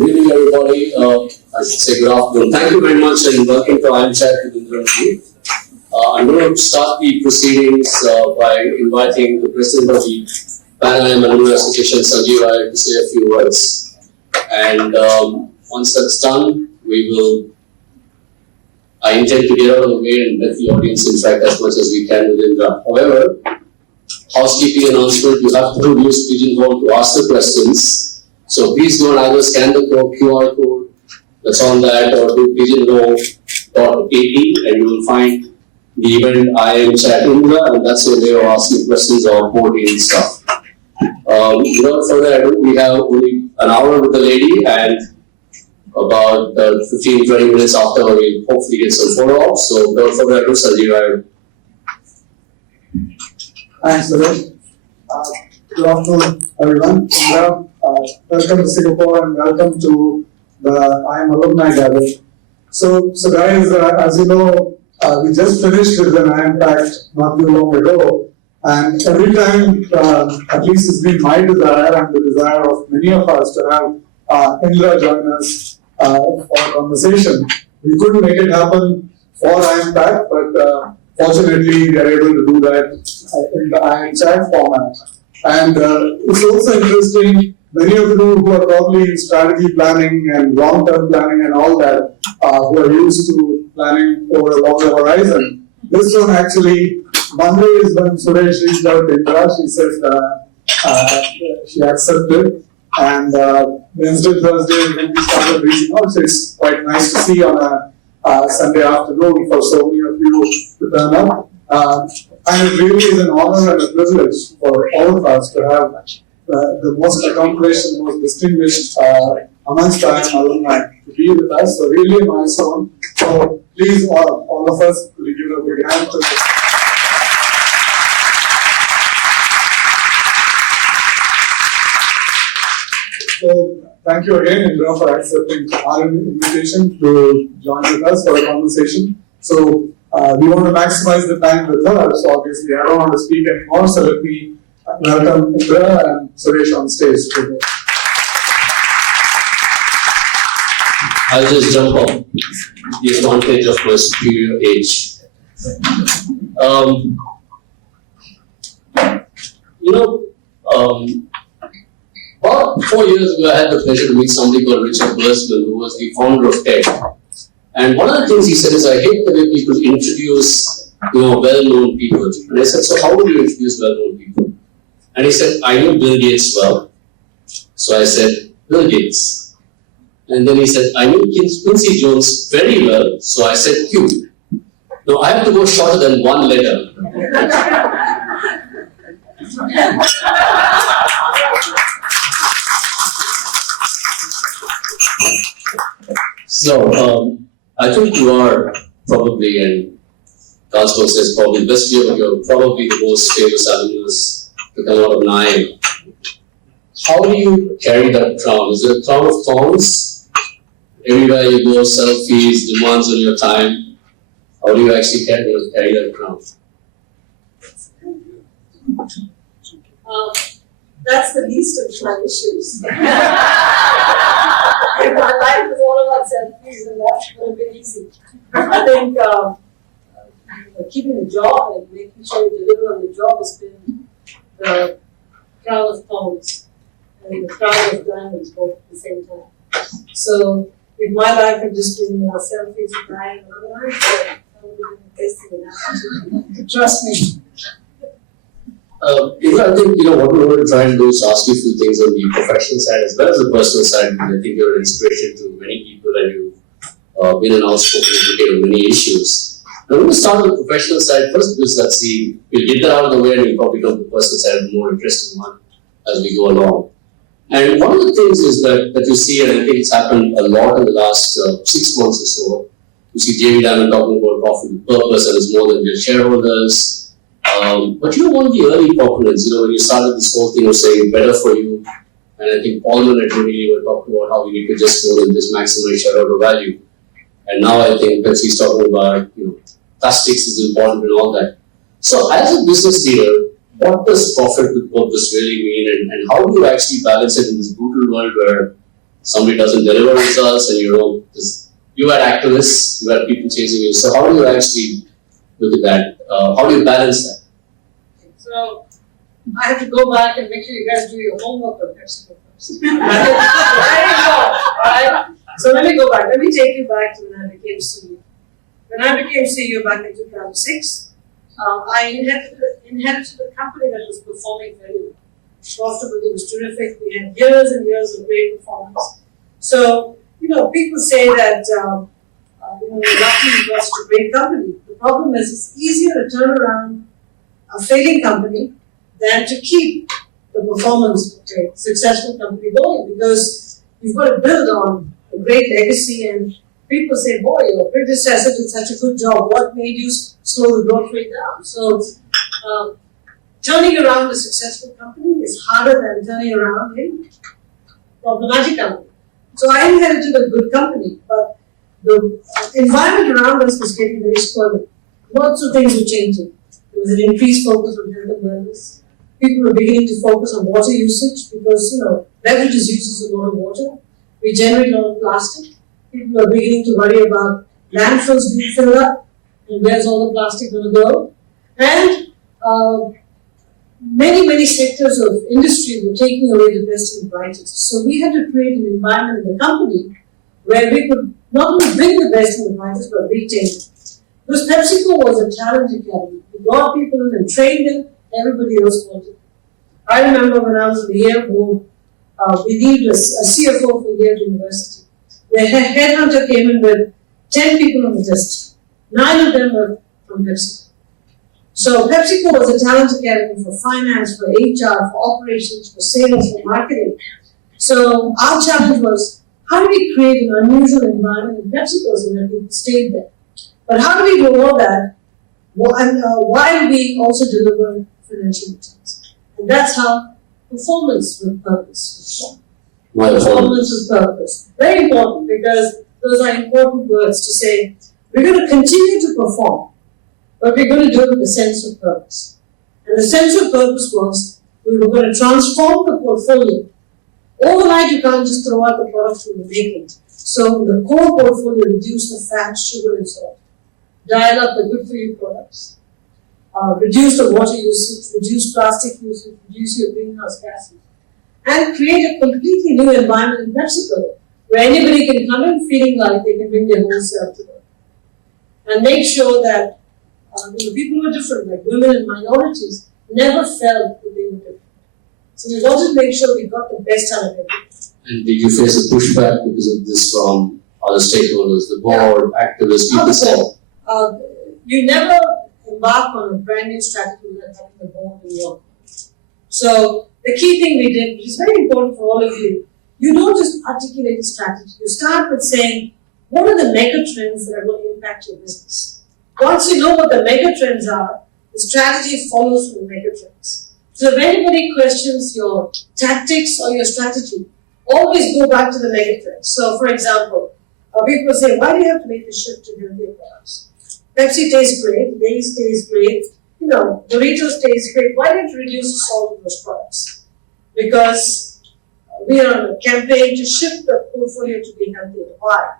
Good evening, everybody. I should say good afternoon. Thank you very much and welcome to IIMChat with Indra. I'm going to start the proceedings by inviting the President of the Pan IIM Alumni Association, to say a few words. And once that's done, I intend to get out of the way and let the audience interact as much as we can with Indra. However, housekeeping announcement, you have to use Pigeonhole to ask the questions. So please don't either scan the QR code that's on that or do pigeonhole.at and you will find the event IIMChat Indra, and that's your way of asking questions or reporting stuff. Without further ado, we have only an hour with the lady and about 15-20 minutes after we hopefully get some follow-up. So without further ado, Sanjeev. Thanks, Suresh. Good afternoon, everyone. Welcome to Singapore and welcome to the IIM Alumni Gathering. So guys, as you know, we just finished with an IIMChat not too long ago, and every time, at least it's been my desire and the desire of many of us to have Indra join us for a conversation. We couldn't make it happen for IIMChat, but fortunately we are able to do that in the IIMChat format. And it's also interesting, many of you who are probably in strategy planning and long-term planning and all that, who are used to planning over a longer horizon. This one actually, Monday is when Suresh reached out to Indra. She said she accepted. And Wednesday, Thursday, when we started reaching out, so it's quite nice to see on a Sunday afternoon for so many of you to turn up. And it really is an honor and a privilege for all of us to have the most accomplished and most distinguished amongst our alumni to be with us. So really a milestone. So please, all of us, could you give a big hand to this? So thank you again, Indra, for accepting our invitation to join with us for a conversation. So we want to maximize the time with her, so obviously I don't want to speak anymore, so let me welcome Indra and Suresh on stage today. I'll just jump off the advantage of my superior age. About 4 years ago, I had the pleasure to meet somebody called Richard Bursman, who was the founder of TED. And one of the things he said is, I hate the way people introduce, well-known people. And I said, so how would you introduce well-known people? And he said, I know Bill Gates well. So I said, Bill Gates. And then he said, I know Quincy Jones very well. So I said, Q. Now I have to go shorter than one letter. So, I think you are probably, and Carlsberg says probably best year, but you're probably the most famous alumnus to come out of IIM. How do you carry that crown? Is it a crown of thorns? Everywhere you go, selfies, demands on your time. How do you actually carry that crown? That's the least of my issues. My life is all about selfies, and that's going to be easy. I think keeping the job and making sure you deliver on the job has been the crown of thorns and the crown of diamonds both at the same time. So in my life, I've just been selfies, crying, and otherwise, but I would have been the best thing that happened. Trust me. I think what we want to try and do is ask you a few things on the professional side as well as the personal side, because I think you're an inspiration to many people and you've been an outspoken advocate of many issues. I'm going to start with the professional side first, because we'll get that out of the way and we'll probably come to the personal side, the more interesting one as we go along. And one of the things is that you see, and I think it's happened a lot in the last 6 months or so, you see Jamie Dimon talking about profit with purpose and it's more than just shareholders. But one of the early proponents, when you started this whole thing of saying better for you, and I think Paulman and Nooyi were talking about how we need to just more than just maximize shareholder value. And now I think Betsy's talking about, plastics is important and all that. So as a business leader, what does profit with purpose really mean, and how do you actually balance it in this brutal world where somebody doesn't deliver results, and you had activists, you had people chasing you. So how do you actually look at that? How do you balance that? So I have to go back and make sure you guys do your homework on PepsiCo first. Alright? So let me go back. Let me take you back to when I became CEO. When I became CEO back in 2006, I inherited a company that was performing very well. Profitability was terrific. We had years and years of great performance. So, people say that, you're lucky you got such a great company. The problem is it's easier to turn around a failing company than to keep the performance of a successful company going, because you've got to build on a great legacy, and people say, boy, your predecessor did such a good job. What made you slow the growth rate down? So, turning around a successful company is harder than turning around a problematic company. So I inherited a good company, but the environment around us was getting very squirrely. Lots of things were changing. There was an increased focus on health and wellness. People were beginning to focus on water usage because, beverages uses a lot of water. We generate a lot of plastic. People are beginning to worry about landfills being filled up, and where's all the plastic going to go? And many sectors of industry were taking away the best and the brightest. So we had to create an environment in the company where we could not only bring the best and the brightest, but retain it. Because PepsiCo was a talent academy. We brought people in and trained them, everybody else wanted. I remember when I was in the Yale board, we needed a CFO for Yale University. The headhunter came in with 10 people on the list. 9 of them were from PepsiCo. So PepsiCo was a talent academy for finance, for HR, for operations, for sales, for marketing. So our challenge was, how do we create an unusual environment in PepsiCo so that people stayed there? But how do we do all that while we also deliver financial returns? And that's how performance with purpose was shown. Performance with purpose. Very important, because those are important words to say, we're going to continue to perform, but we're going to do it with a sense of purpose. And the sense of purpose was, we were going to transform the portfolio. Overnight, you can't just throw out the products we were making. So the core portfolio, reduce the fat, sugar, and salt. Dial up the good-for-you products. Reduce the water usage, reduce plastic usage, reduce your greenhouse gases. And create a completely new environment in PepsiCo, where anybody can come in feeling like they can bring their whole self to work. And make sure that people were different, like women and minorities, never felt that they were different. So we wanted to make sure we got the best out of everything. And did you face a pushback because of this from other stakeholders, the board, activists, people said? You never embark on a brand new strategy without having the board in your. So the key thing we did, which is very important for all of you, you don't just articulate a strategy. You start with saying, what are the mega trends that are going to impact your business? Once you know what the mega trends are, the strategy follows from the mega trends. So if anybody questions your tactics or your strategy, always go back to the mega trends. So for example, people say, why do you have to make the shift to healthier products? Pepsi tastes great, Lay's tastes great, Doritos tastes great. Why don't you reduce the salt in those products? Because we are on a campaign to shift the portfolio to be healthier. Why?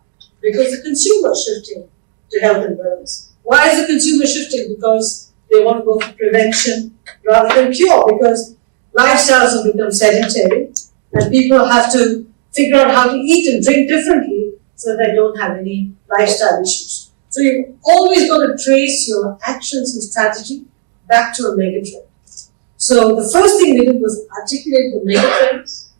Because the consumer is shifting to health and wellness. Why is the consumer shifting? Because they want to go for prevention rather than cure, because lifestyles have become sedentary and people have to figure out how to eat and drink differently so that they don't have any lifestyle issues. So you've always got to trace your actions and strategy back to a megatrend. So the first thing we did was articulate the megatrends,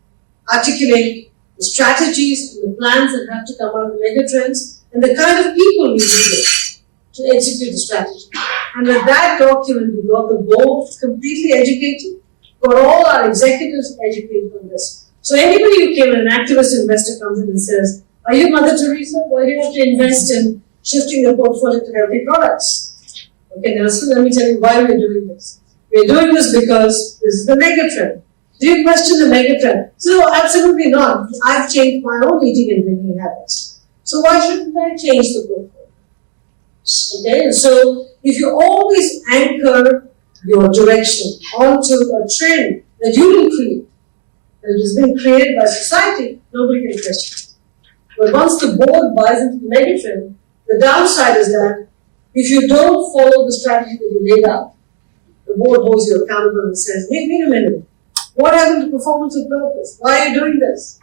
articulate the strategies and the plans that have to come out of the megatrends, and the kind of people we needed to execute the strategy. And with that document, we got the board completely educated, got all our executives educated on this. So anybody who came, an activist investor comes in and says, are you Mother Teresa? Why do you have to invest in shifting the portfolio to healthy products? Okay, now so let me tell you why we're doing this. We're doing this because this is the megatrend. Do you question the megatrend? So absolutely not. I've changed my own eating and drinking habits. So why shouldn't I change the portfolio? Okay, and so if you always anchor your direction onto a trend that you will create, and it has been created by society, nobody can question it. But once the board buys into the megatrend, the downside is that if you don't follow the strategy that you laid out, the board holds you accountable and says, wait a minute, what happened to performance of purpose? Why are you doing this?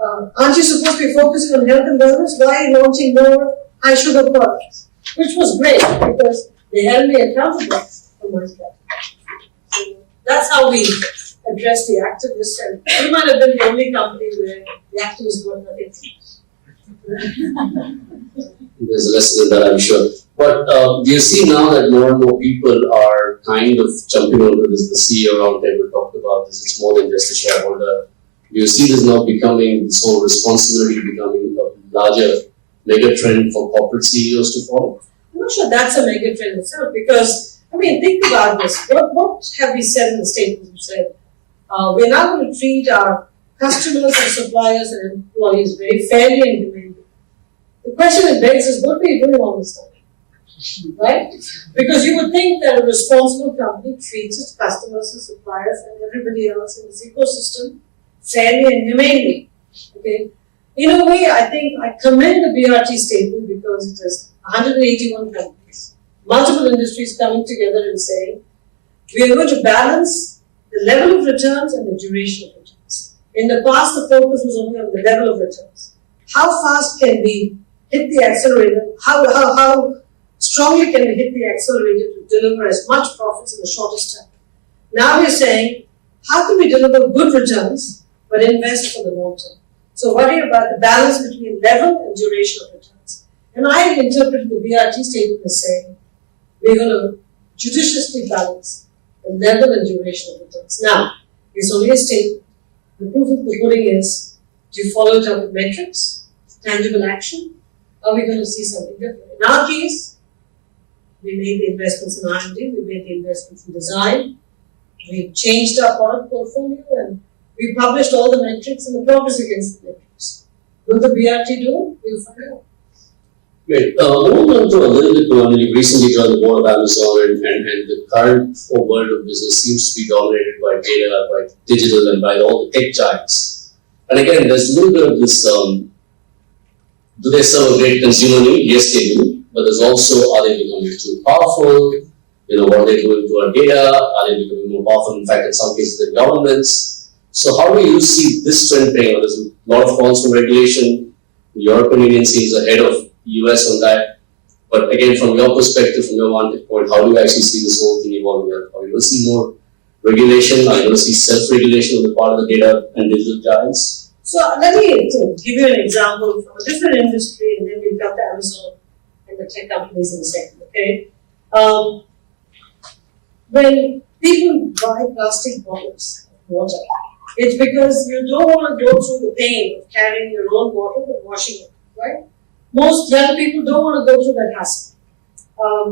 Aren't you supposed to be focusing on health and wellness? Why are you launching more high sugar products? Which was great because they held me accountable for my strategy. So that's how we address the activists, and we might have been the only company where the activists got nothing. There's a lesson in that, I'm sure. But do you see now that more and more people are kind of jumping onto this? The CEO roundtable talked about this. It's more than just a shareholder. Do you see this now becoming, this whole responsibility becoming a larger mega trend for corporate CEOs to follow? I'm not sure that's a mega trend itself because, I mean, think about this. What have we said in the statement? We said, we're now going to treat our customers and suppliers and employees very fairly and humanely. The question it begs is, what were you doing all this time? Right? Because you would think that a responsible company treats its customers and suppliers and everybody else in this ecosystem fairly and humanely. Okay? In a way, I think I commend the BRT statement because it is 181 companies, multiple industries coming together and saying, we are going to balance the level of returns and the duration of returns. In the past, the focus was only on the level of returns. How fast can we hit the accelerator? How strongly can we hit the accelerator to deliver as much profits in the shortest time? Now we're saying, how can we deliver good returns but invest for the long term? So worry about the balance between level and duration of returns. And I interpret the BRT statement as saying, we're going to judiciously balance the level and duration of returns. Now, it's only a statement. The proof of the pudding is, do you follow it up with metrics, tangible action? Are we going to see something different? In our case, we made the investments in R&D, we made the investments in design, we changed our product portfolio, and we published all the metrics and the progress against the metrics. Will the BRT do it? We'll find out. Great. Moving on to a little bit more, you recently joined the board of Amazon, and the current world of business seems to be dominated by data, by digital, and by all the tech giants. And again, there's a little bit of this, do they serve a great consumer need? Yes, they do. But there's also, are they becoming too powerful? What are they doing to our data? Are they becoming more powerful? In fact, in some cases, the governments. So how do you see this trend playing out? There's a lot of calls for regulation. The European Union seems ahead of the US on that. But again, from your perspective, from your vantage point, how do you actually see this whole thing evolving? Are we going to see more regulation? Are you going to see self-regulation on the part of the data and digital giants? So let me give you an example from a different industry, and then we'll come to Amazon and the tech companies in a second, okay? When people buy plastic bottles of water, it's because you don't want to go through the pain of carrying your own bottle and washing it, right? Most young people don't want to go through that hassle.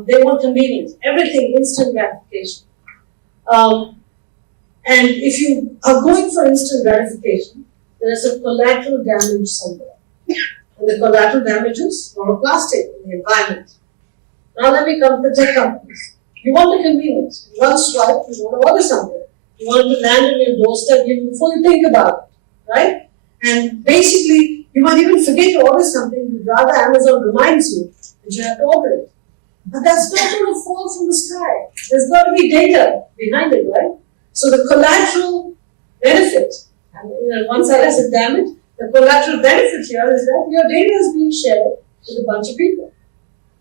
They want convenience, everything, instant gratification. And if you are going for instant gratification, there's a collateral damage somewhere. And the collateral damage is from plastic in the environment. Now let me come to the tech companies. You want the convenience. One swipe, you want to order something. You want it to land on your doorstep even before you think about it, right? And basically, you might even forget to order something. You'd rather Amazon reminds you that you have to order it. But that's not going to fall from the sky. There's got to be data behind it, right? So the collateral benefit, and on one side I said damage, the collateral benefit here is that your data is being shared with a bunch of people.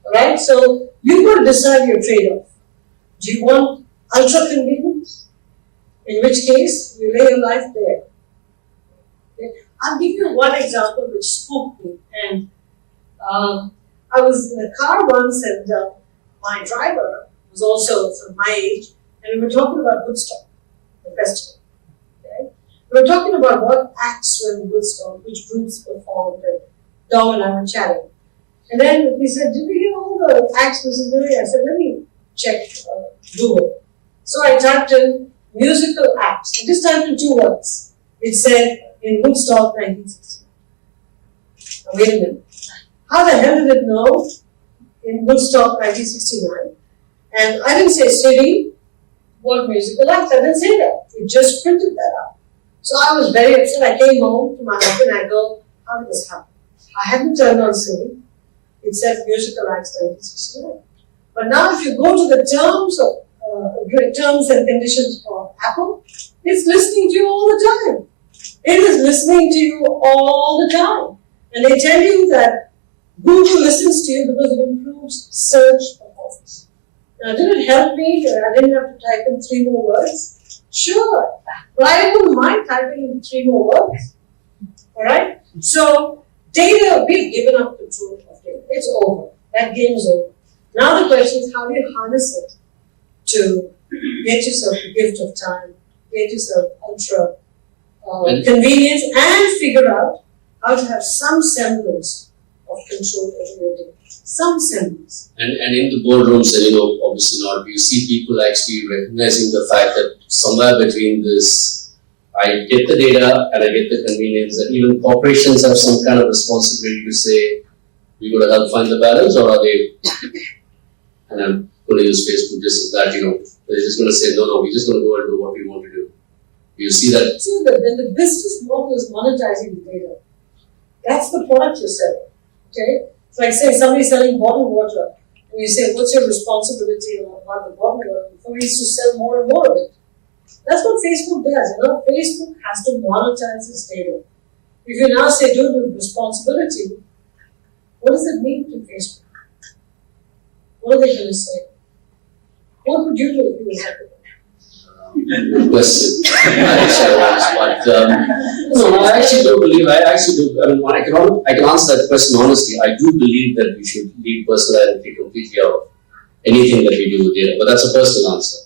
Alright? So you've got to decide your trade-off. Do you want ultra convenience? In which case, you lay your life there. Okay? I'll give you one example which spooked me. And I was in a car once, and my driver was also from my age, and we were talking about Woodstock, the festival. Okay? We were talking about what acts were in Woodstock, which groups performed, and Dom and I were chatting. And then he said, did we hear all the acts, Mrs. Nooyi? I said, let me check Google. So I typed in musical acts. I just typed in 2 words. It said, in Woodstock 1969. Now, wait a minute. How the hell did it know in Woodstock 1969? And I didn't say city, what musical acts. I didn't say that. It just printed that out. So I was very upset. I came home to my husband and I go, how did this happen? I hadn't turned on singing. It said musical accidents. But now if you go to the terms and conditions for Apple, it's listening to you all the time. It is listening to you all the time. And they tell you that Google listens to you because it improves search performance. Now, did it help me? I didn't have to type in 3 more words. Sure, but I wouldn't mind typing in 3 more words. All right? So, data, we've given up control of data. It's over. That game is over. Now the question is, how do you harness it to get yourself the gift of time, get yourself ultra convenience, and figure out how to have some semblance of control over your day. Some semblance. And in the boardrooms, obviously not, you see people actually recognizing the fact that somewhere between this, I get the data and I get the convenience, and even corporations have some kind of responsibility to say, we got to help find the balance, or are they, and I'm going to use Facebook just as that, they're just going to say, no, we're just going to go and do what we want to do. You see that? See, when the business model is monetizing the data, that's the product you're selling. Okay? It's like saying somebody's selling bottled water, and you say, what's your responsibility about the bottled water? For me, is to sell more and more of it. That's what Facebook does. Facebook has to monetize its data. If you now say, do it with responsibility, what does it mean to Facebook? What are they going to say? What would you do if you were happy? Good question. I actually do believe, I can answer that question honestly. I do believe that we should leave personal identity completely out of anything that we do with data, but that's a personal answer.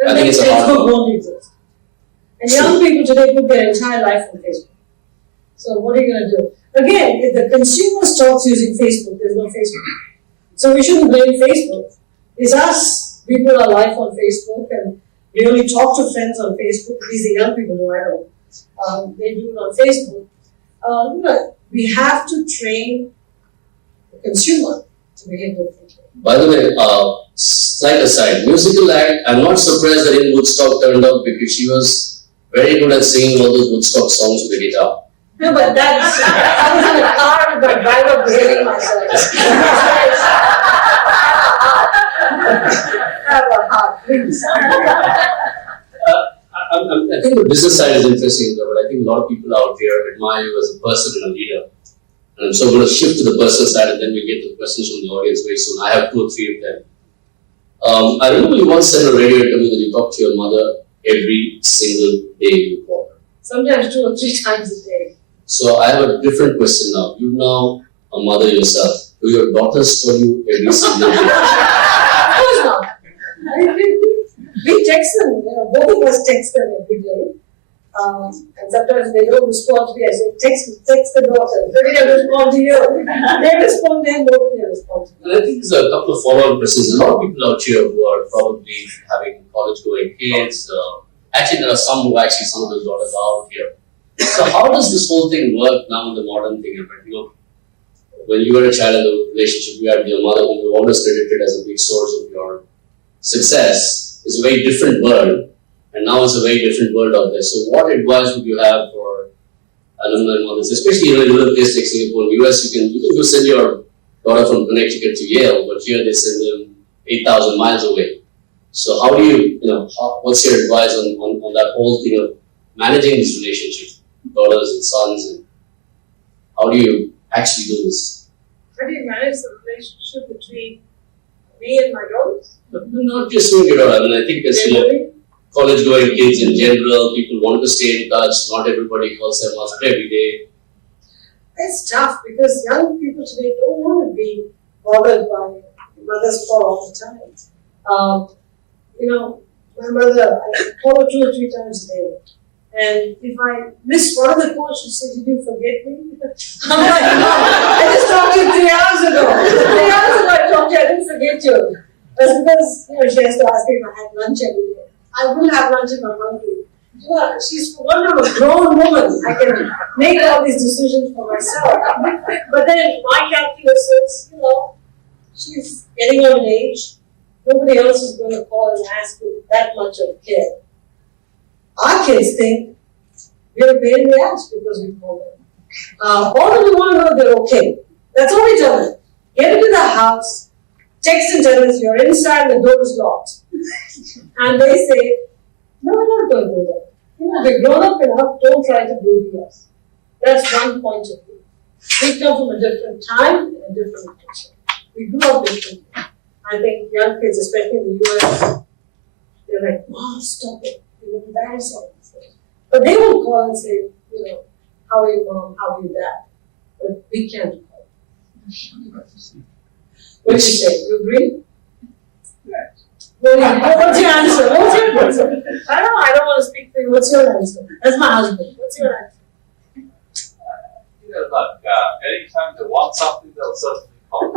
Well, I think it's a hard Facebook one. won't exist. And young people today put their entire life on Facebook. So what are you going to do? Again, if the consumer stops using Facebook, there's no Facebook. So we shouldn't blame Facebook. It's us. We put our life on Facebook, and we only talk to friends on Facebook. These are young people who I know. They do it on Facebook. We have to train the consumer to behave differently. By the way, slight aside, musical act, I'm not surprised that in Woodstock turned out because she was very good at singing all those Woodstock songs with the guitar. No, but that's, I was in a car with my driver behaving myself. Have a heart, please. I think the business side is interesting, but I think a lot of people out here admire you as a person and a leader. And so I'm going to shift to the personal side, and then we'll get to the questions from the audience very soon. I have 2 or 3 of them. I remember you once said in a radio interview that you talk to your mother every single day you call her. Sometimes 2 or 3 times a day. So I have a different question now. You're now a mother yourself. Do your daughters call you every single day? Of course not. We text them, both of us text them every day. And sometimes they don't respond to me. I say, text the daughter. They don't respond to you. They respond to him, both they respond to me. And I think there's a couple of follow-up questions. A lot of people out here who are probably having college-going kids. Actually, there are some who actually, some of those daughters are out here. So how does this whole thing work now in the modern thing? When you were a child in the relationship you had with your mother, whom you always credited as a big source of your success, is a very different world. And now it's a very different world out there. So what advice would you have for alumni mothers, especially in a little place like Singapore? In the US, you can go send your daughter from Connecticut to Yale, but here they send them 8,000 miles away. So how do you, what's your advice on that whole thing of managing this relationship, daughters and sons, and how do you actually do this? How do you manage the relationship between me and my daughters? But not just with your daughter. I think there's college-going kids in general, people want to stay in touch. Not everybody calls their mother every day. It's tough because young people today don't want to be bothered by mother's call all the time. My mother, I call her 2 or 3 times a day. And if I miss one of the calls, she says, did you forget me? I'm like, no, I just talked to you 3 hours ago. 3 hours ago I talked to you, I didn't forget you. That's because she has to ask me if I had lunch every day. I will have lunch if I'm hungry. She's one of a grown woman. I can make all these decisions for myself. But then my calculus is, she's getting on in age. Nobody else is going to call and ask with that much of care. Our kids think we're a pain in the ass because we call them. All that we want to know they're okay. That's all we tell them. Get into the house, text and tell us you're inside, the door is locked. And they say, no, we're not going to do that. We're grown up enough, don't try to baby us. That's one point of view. We come from a different time and a different culture. We grew up differently. I think young kids, especially in the US, they're like, wow, stop it. You're embarrassing. But they will call and say, how are you, mom? How are you, dad? But we can't call. What do you say? You agree? What's your answer? What's your answer? I don't want to speak for you. What's your answer? That's my husband. What's your answer? Anytime they want something, they'll certainly call.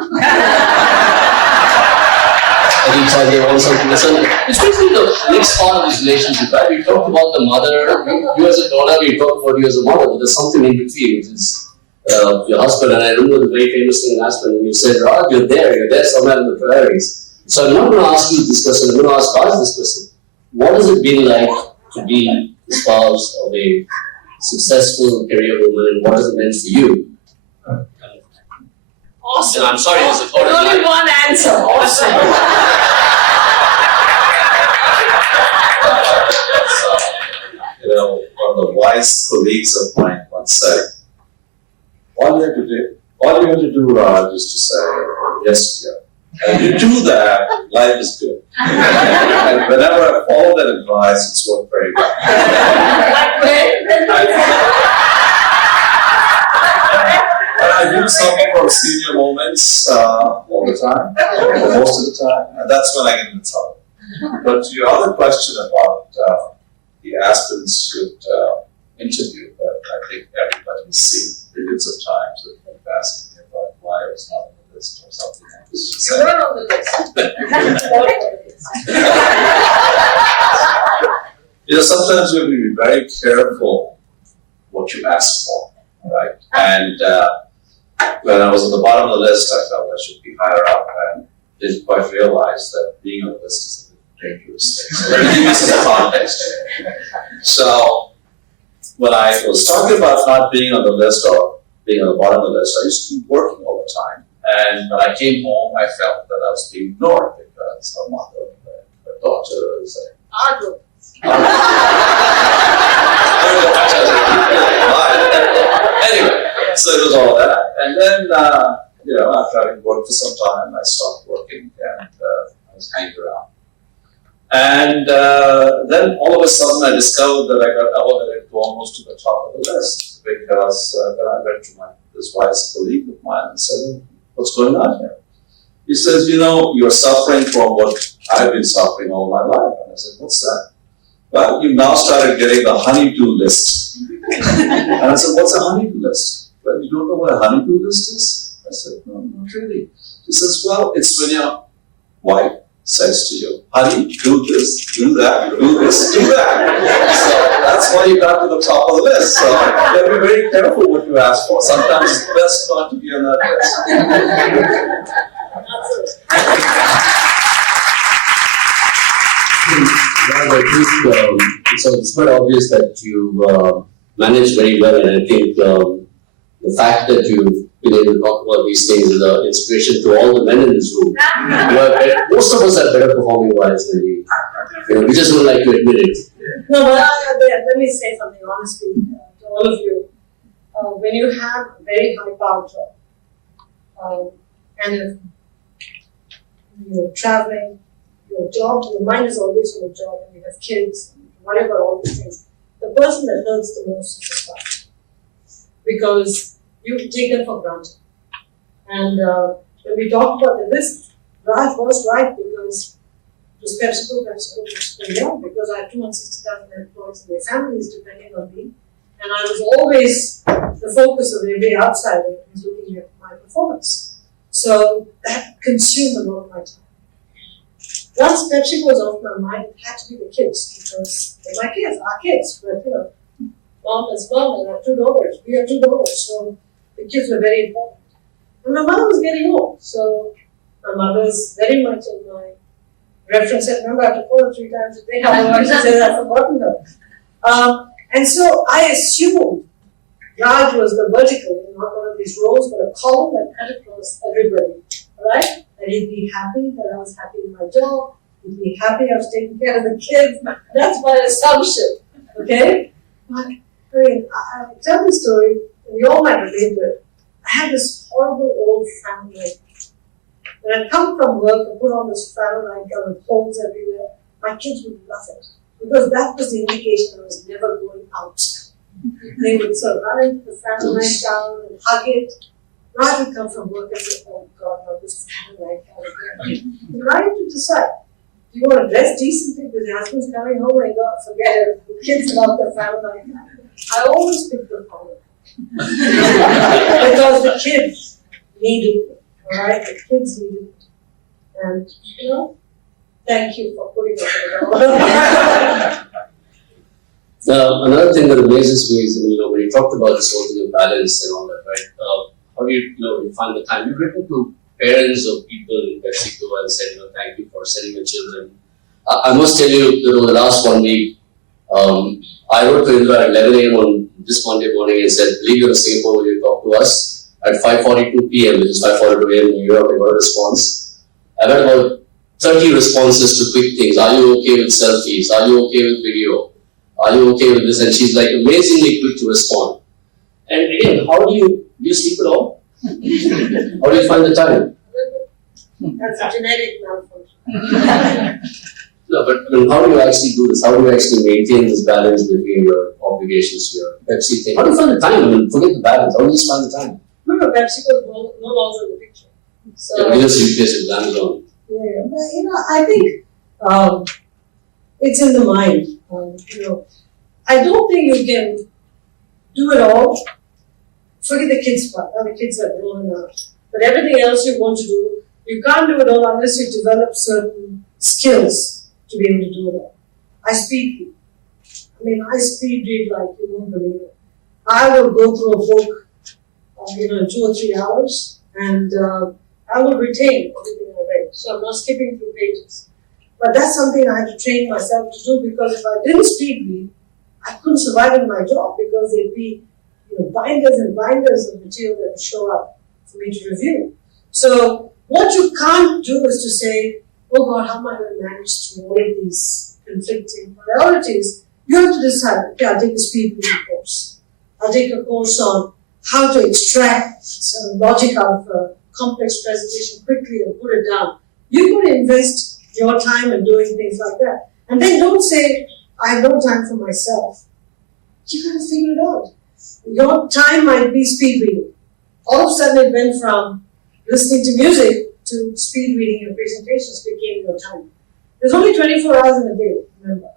Anytime they want something, especially the next part of this relationship, right? We talked about the mother, you as a daughter, we talked about you as a mother, but there's something in between, which is your husband. And I remember the very famous thing in Aspen, and you said, Raj, you're there somewhere in the prairies. So I'm not going to ask you this question, I'm going to ask Raj this question. What has it been like to be the spouse of a successful career woman, and what has it meant for you? Awesome. And I'm sorry, there's a only one answer. Awesome. One of the wise colleagues of mine once said, all you have to do, Raj, is to say, yes, dear. And if you do that, life is good. And whenever I follow that advice, it's worked very well. And I do something for senior moments all the time, or most of the time, and that's when I get in trouble. But to your other question about the aspirants should interview, that I think everybody has seen billions of times with people asking me about why I was not on the list or something. You were on the list. Sometimes you have to be very careful what you ask for, right? And when I was at the bottom of the list, I felt I should be higher up and didn't quite realize that being on the list is a dangerous thing. So let me give you some context. So when I was talking about not being on the list or being on the bottom of the list, I used to be working all the time. And when I came home, I felt that I was being ignored because my mother and my daughters and anyway, so it was all that. And then, after having worked for some time, I stopped working and I was hanging around. And then all of a sudden, I discovered that I got elevated to almost to the top of the list because then I went to this wise colleague of mine and said, what's going on here? He says, you're suffering from what I've been suffering all my life. And I said, what's that? Well, you've now started getting the honeydew list. And I said, what's a honeydew list? Well, you don't know what a honeydew list is? I said, no, not really. He says, well, it's when your wife says to you, honey, do this, do that, do this, do that. So that's why you got to the top of the list. So you have to be very careful what you ask for. Sometimes it's best not to be on that list. I think so it's quite obvious that you managed very well, and I think the fact that you've been able to talk about these things is an inspiration to all the men in this room. Most of us are better performing wives than we. We just don't like to admit it. No, but let me say something honestly to all of you. When you have a very high-powered job, and if you're traveling, your job, your mind is always on the job, and you have kids, worry about all these things. The person that hurts the most is the spouse, because you take them for granted. And when we talk about the list, Raj was right, because it was PepsiCo was very young, because I have 260,000 employees and their families depending on me. And I was always the focus of every outsider who was looking at my performance. So that consumed a lot of my time. Once Pepsi was off my mind, it had to be the kids, because they're my kids, our kids. But mom is mom, and I have 2 daughters. We have 2 daughters, so the kids were very important. And my mother was getting old, so my mother's very much in my reference. I remember I had to call her 3 times a day, otherwise she said I've forgotten her. And so I assumed Raj was the vertical, not one of these roles, but a column that cut across everybody, right? And he'd be happy that I was happy in my job. He'd be happy I was taking care of the kids. That's my assumption, okay? But, I mean, I'll tell the story, and you all might relate to it. I had this horrible old family. When I'd come from work and put on this flannel nightgown with holes everywhere, my kids would love it. Because that was the indication I was never going out. They would sort of run into the flannel nightgown and hug it. Raj would come from work and say, oh God, not this flannel nightgown again. And Raj had to decide. Do you want to dress decently because your husband's coming home? My God, forget it. The kids love the flannel nightgown. I always pick the flannel. Because the kids needed it. Alright, the kids needed it. And, you know, thank you for putting up with it all. Another thing that amazes me is, when you talked about this whole thing of balance and all that, right? How do you find the time? You've written to parents of people in Mexico and said, thank you for sending your children. I must tell you, the last 1 week, I wrote to Indra at 11 a.m. on this Monday morning and said, leave your Singapore, will you talk to us? At 5:42 p.m., which is 5:42 a.m. in New York, I got a response. I got about 30 responses to quick things. Are you okay with selfies? Are you okay with video? Are you okay with this? And she's like amazingly quick to respond. And again, how do you sleep at all? How do you find the time? That's a genetic malfunction. No, but how do you actually do this? How do you actually maintain this balance between your obligations, your Pepsi thing? How do you find the time? Forget the balance. How do you find the time? Remember, PepsiCo is no longer in the picture. So, we just replace it, Amazon. Yeah, I think it's in the mind. I don't think you can do it all. Forget the kids part. Now the kids are grown up. But everything else you want to do, you can't do it all unless you develop certain skills to be able to do it all. I speed read. I speed read like you won't believe it. I will go through a book, in 2 or 3 hours, and I will retain everything I read. So I'm not skipping through pages. But that's something I had to train myself to do, because if I didn't speed read, I couldn't survive in my job, because there'd be binders and binders of material that would show up for me to review. So what you can't do is to say, oh God, how am I going to manage through all of these conflicting priorities? You have to decide, okay, I'll take a speed reading course. I'll take a course on how to extract some logic out of a complex presentation quickly and put it down. You've got to invest your time in doing things like that. And then don't say, I have no time for myself. You got to figure it out. Your time might be speed reading. All of a sudden it went from listening to music to speed reading your presentations became your time. There's only 24 hours in a day, remember.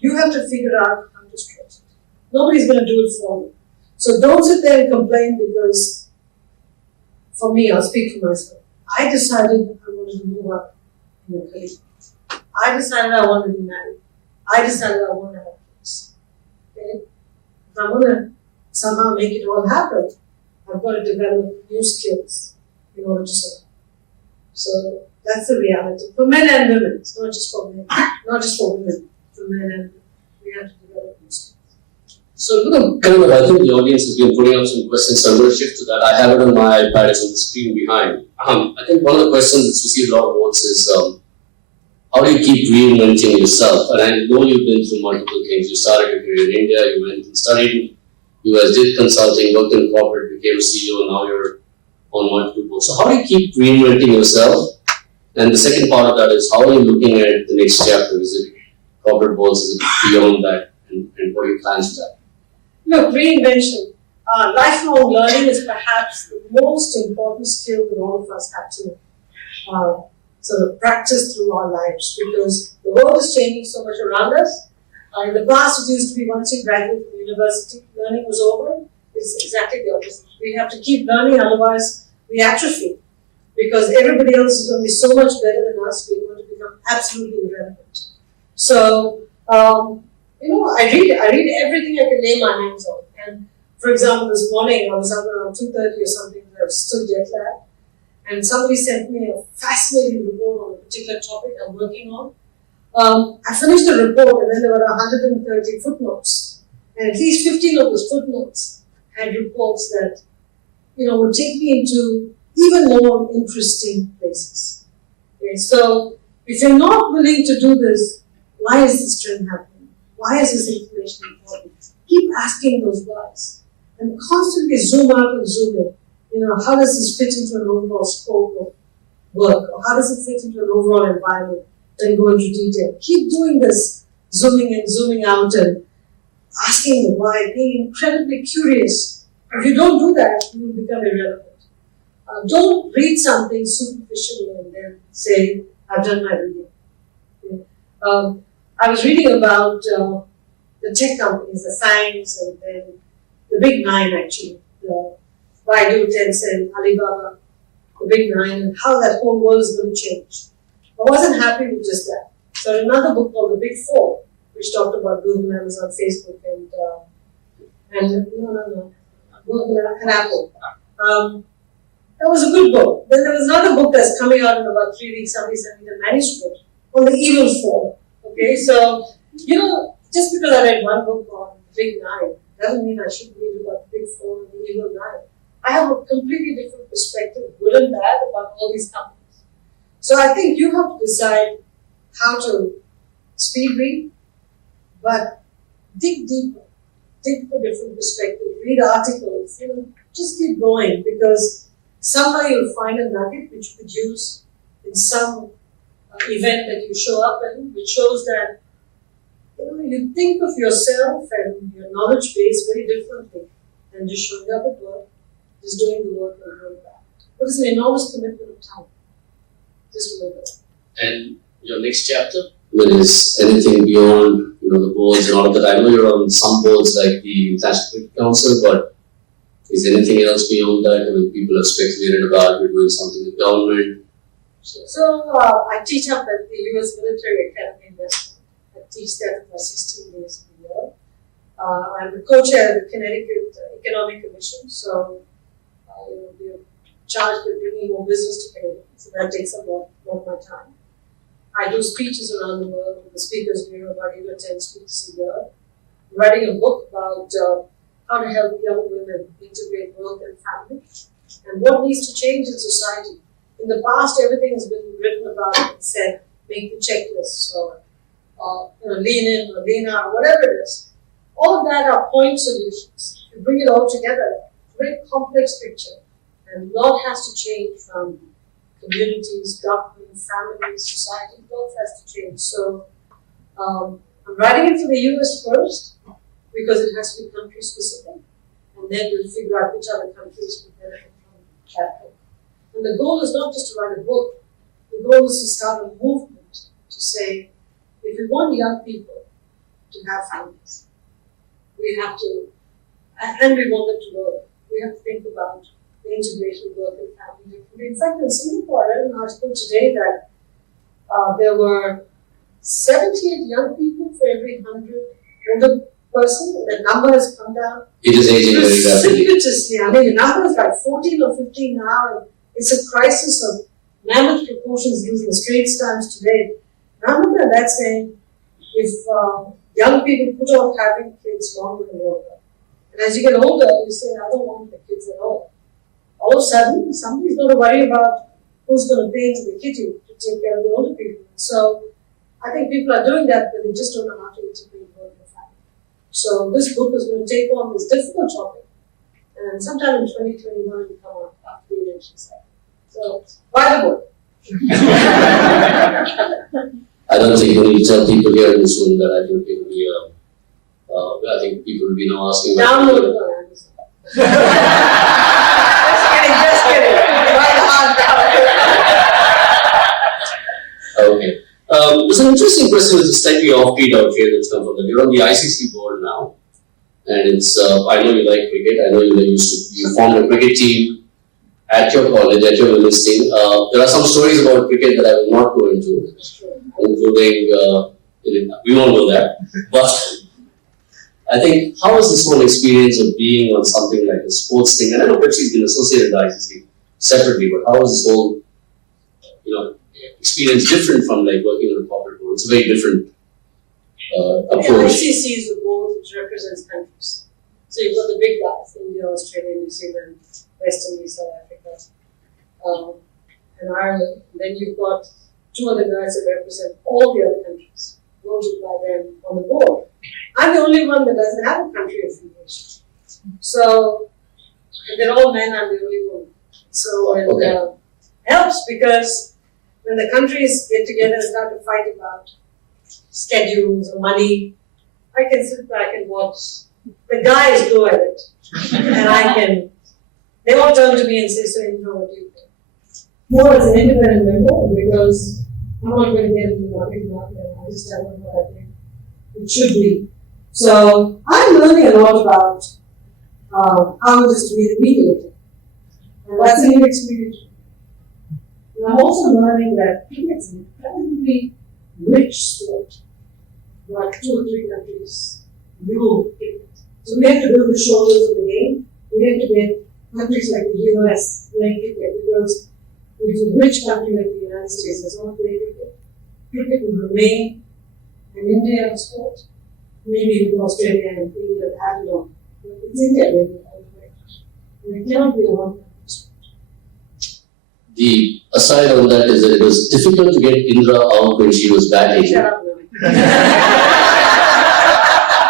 You have to figure out how to stretch it. Nobody's going to do it for you. So don't sit there and complain, because for me, I'll speak for myself. I decided I wanted to move up in the career. I decided I wanted to be married. I decided I wanted to have kids. Okay? If I want to somehow make it all happen, I've got to develop new skills in order to survive. So that's the reality. For men and women. It's not just for men, not just for women. For men and women. We have to develop new skills. So, I think the audience has been putting up some questions, so I'm going to shift to that. I have it on my iPad, it's on the screen behind. I think one of the questions that's received a lot of votes is, how do you keep reinventing yourself? And I know you've been through multiple things. You started your career in India, you went and studied US, did consulting, worked in corporate, became a CEO, now you're on multiple boards. So how do you keep reinventing yourself? And the second part of that is, how are you looking at the next chapter? Is it corporate boards? Is it beyond that? And what are your plans for that? Look, reinvention. Lifelong learning is perhaps the most important skill that all of us have to sort of practice through our lives, because the world is changing so much around us. In the past, it used to be once you graduate from university, learning was over. It's exactly the opposite. We have to keep learning, otherwise we atrophy, because everybody else is going to be so much better than us. We're going to become absolutely irrelevant. So, I read everything I can lay my hands on. And for example, this morning I was up around 2:30 or something, I was still jet lagged, and somebody sent me a fascinating report on a particular topic I'm working on. I finished the report, and then there were 130 footnotes. And at least 15 of those footnotes had reports that, would take me into even more interesting places. Okay, so if you're not willing to do this, why is this trend happening? Why is this information important? Keep asking those whys and constantly zoom out and zoom in. How does this fit into an overall scope of work? Or how does it fit into an overall environment? Then go into detail. Keep doing this, zooming in, zooming out, and asking the why, being incredibly curious. If you don't do that, you will become irrelevant. Don't read something superficially and then say, I've done my reading. Okay. I was reading about the tech companies, the FANGs, and then the big nine actually, the Baidu, Tencent, Alibaba, the big nine, and how that whole world is going to change. I wasn't happy with just that. So another book called The Big Four, which talked about Google, Amazon, Facebook, and Google and Apple. That was a good book. Then there was another book that's coming out in about 3 weeks. Somebody sent me the manuscript on the Evil Four. Okay, so just because I read one book on the Big Nine doesn't mean I should read about the Big Four and the Evil Nine. I have a completely different perspective, good and bad, about all these companies. So I think you have to decide how to speed read, but dig deeper, dig for different perspectives, read articles, just keep going, because somewhere you'll find a nugget which you could use in some event that you show up in, which shows that you think of yourself and your knowledge base very differently than just showing up at work, just doing the work and doing that. But it's an enormous commitment of time. Just remember that. And your next chapter? Is anything beyond the boards and all of that? I know you're on some boards like the International Cricket Council, but is there anything else beyond that? People have speculated about you doing something with government. So I teach up at the US Military Academy in West Point. I teach there for 16 days a year. I'm the co-chair of the Connecticut Economic Commission, so we're charged with bringing more business to Connecticut. So that takes a lot of my time. I do speeches around the world with the Speakers Bureau, about 8 or 10 speeches a year. I'm writing a book about how to help young women integrate work and family, and what needs to change in society. In the past, everything has been written about and said, make the checklists, or lean in or lean out, whatever it is. All of that are point solutions. You bring it all together, it's a very complex picture, and a lot has to change from communities, government, families, society. A lot has to change. So I'm writing it for the US first, because it has to be country specific, and then we'll figure out which other countries would benefit from that book. And the goal is not just to write a book, the goal is to start a movement to say, if we want young people to have families, we have to, and we want them to work, we have to think about the integration of work and family differently. In fact, in Singapore, I read an article today that there were 78 young people for every 100 older person. The number has come down. It is aging very rapidly. Precipitously. I mean, the number is like 14 or 15 now, and it's a crisis of mammoth proportions used in the Straits Times today. And I'm looking at that saying, if young people put off having kids longer than longer, and as you get older, you say, I don't want the kids at all. All of a sudden, somebody's going to worry about who's going to pay into the kitty to take care of the older people. So I think people are doing that, but they just don't know how to integrate work and family. So this book is going to take on this difficult topic, and sometime in 2021 it will come out after the election cycle. So buy the book. I don't think we need to tell people here in this room that I think it will be. I think people will be now asking. Download it on Amazon. Just kidding. Buy the hardcover. Okay. There's an interesting question that's slightly offbeat out here that's come from that. You're on the ICC board now, and it's. I know you like cricket. I know you formed a cricket team at your college, at your women's team. There are some stories about cricket that I will not go into, including we won't know that. But I think, how was this whole experience of being on something like a sports thing? And I know Pepsi's been associated with ICC separately, but how was this whole experience different from like working on a corporate board? It's a very different The approach. ICC is the board which represents countries. So you've got the big guys, India, Australia, New Zealand, West Indies, South Africa, and Ireland. Then you've got two other guys that represent all the other countries, voted by them on the board. I'm the only one that doesn't have a country affiliation. So, and they're all men, I'm the only woman. So it helps because when the countries get together and start to fight about schedules or money, I can sit back and watch the guys go at it. And they all turn to me and say, so Indra, what do you think? More as an independent member, because I'm not going to get into the market, I just tell them what I think it should be. So I'm learning a lot about how it is to be the mediator. And that's a new experience. And I'm also learning that it's an incredibly rich sport. Like 2 or 3 countries rule it. So we have to build the shoulders of the game. We have to get countries like the US playing cricket because it's a rich country like the United States does not play cricket. Cricket will remain an Indian sport. Maybe with Australia and England added on. But it's India really all the way. And it cannot be a one-country sport. The aside on that is that it was difficult to get Indra out when she was batting. Shut up, Nooyi.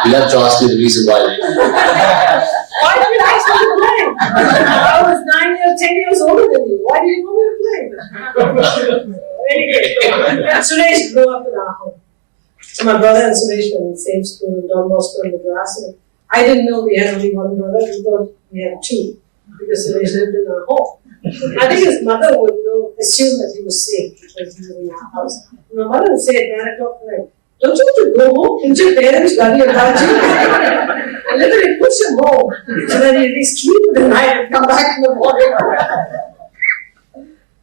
You have to ask me the reason why. Why did you ask me to play? I was 10 years older than you. Why did you want me to play? Anyway, Suresh grew up in our home. So my brother and Suresh were in the same school in Don Bosco in Madras. I didn't know we had only one brother. We thought we had 2 because Suresh lived in our home. I think his mother would assume that he was safe because he was in our house. And my mother would say at 9 o'clock tonight, don't you have to go home? Didn't your parents worry about you? And literally push him home so that he'd be sleeping the night and come back in the morning.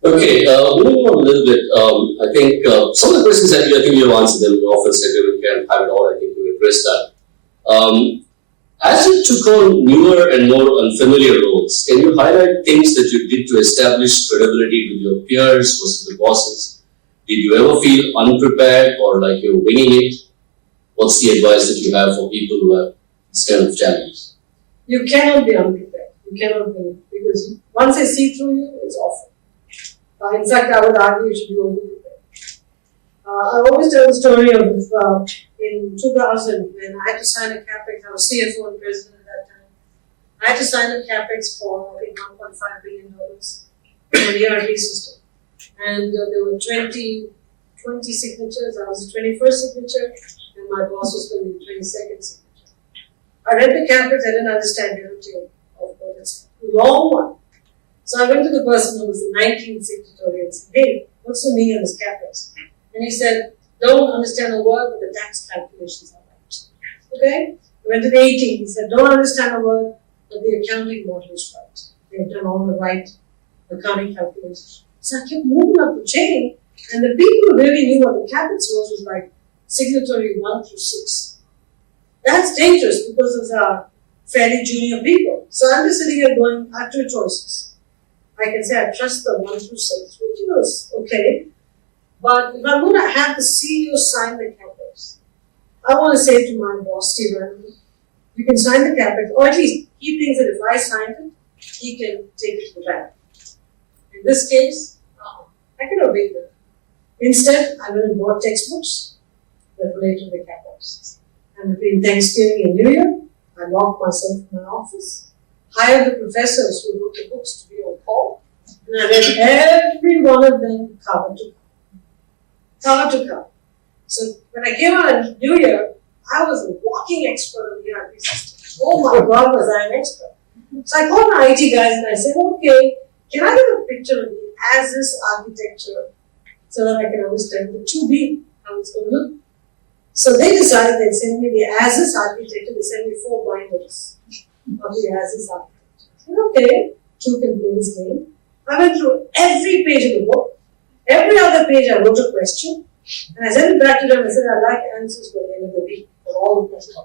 Okay, moving on a little bit, I think some of the questions that I think you have answered them. You often said we can't have it all. I think you addressed that. As you took on newer and more unfamiliar roles, can you highlight things that you did to establish credibility with your peers versus the bosses? Did you ever feel unprepared or like you're winging it? What's the advice that you have for people who have this kind of challenges? You cannot be unprepared. You cannot be, because once they see through you, it's awful. In fact, I would argue you should be over-prepared. I always tell the story of in 2000 when I had to sign a capex. I was CFO and president at that time. I had to sign a capex for I think $1.5 billion for an ERP system. And there were 20 signatures. I was the 21st signature, and my boss was going to be the 22nd signature. I read the capex. I didn't understand everything of what it's a long one. So I went to the person who was the 19th signatory and said, hey, what's the meaning of this capex? And he said, don't understand a word, but the tax calculations are right. Okay? I went to the 18th. He said, don't understand a word, but the accounting model is right. They've done all the right accounting calculations. So I kept moving up the chain, and the people who really knew what the capex was like signatory 1 through 6. That's dangerous because those are fairly junior people. So I'm just sitting here going, I have 2 choices. I can say I trust the 1 through 6, which was okay. But if I'm going to have the CEO sign the capex, I want to say to my boss, Steve, you can sign the capex, or at least he thinks that if I sign it, he can take it to the bank. In this case, I cannot wait there. Instead, I went and bought textbooks that relate to the capex. And between Thanksgiving and New Year, I locked myself in my office, hired the professors who wrote the books to be on call, and I read every one of them cover to cover. Cover to cover. So when I came out in New Year, I was a walking expert on the ERP system. Oh my God, was I an expert. So I called my IT guys and I said, okay, can I get a picture of the as-is architecture so that I can understand the 2B, how it's going to look? So they decided they'd send me the as-is architecture. They sent me 4 binders of the as-is architecture. I said, okay, 2 can play this game. I went through every page of the book. Every other page I wrote a question. And I sent it back to them and said, I'd like answers by the end of the week for all the questions. So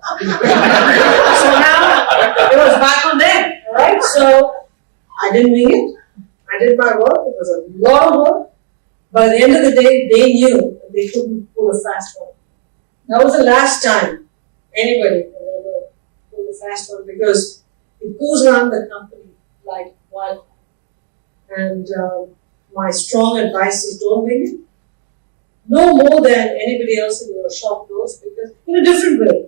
now it was back on them. All right? So I didn't wing it. I did my work. It was a lot of work. But at the end of the day, they knew that they couldn't pull a fast one. That was the last time anybody could ever pull a fast one because it goes around the company like wildfire. And my strong advice is don't wing it. No more than anybody else in your shop knows because in a different way.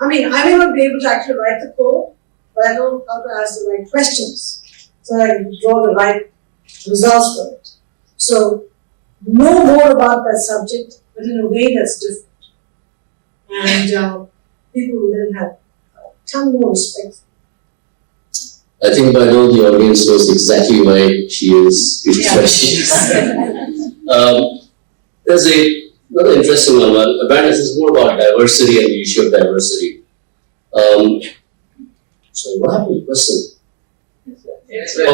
I mean, I may not be able to actually write the code, but I know how to ask the right questions so I can draw the right results from it. So, know more about that subject, but in a way that's different. And people will then have a ton more respect. I think by now the audience knows exactly why she is where she is. There's another interesting one. Apparently, this is more about diversity and the issue of diversity. Sorry, what happened to the question?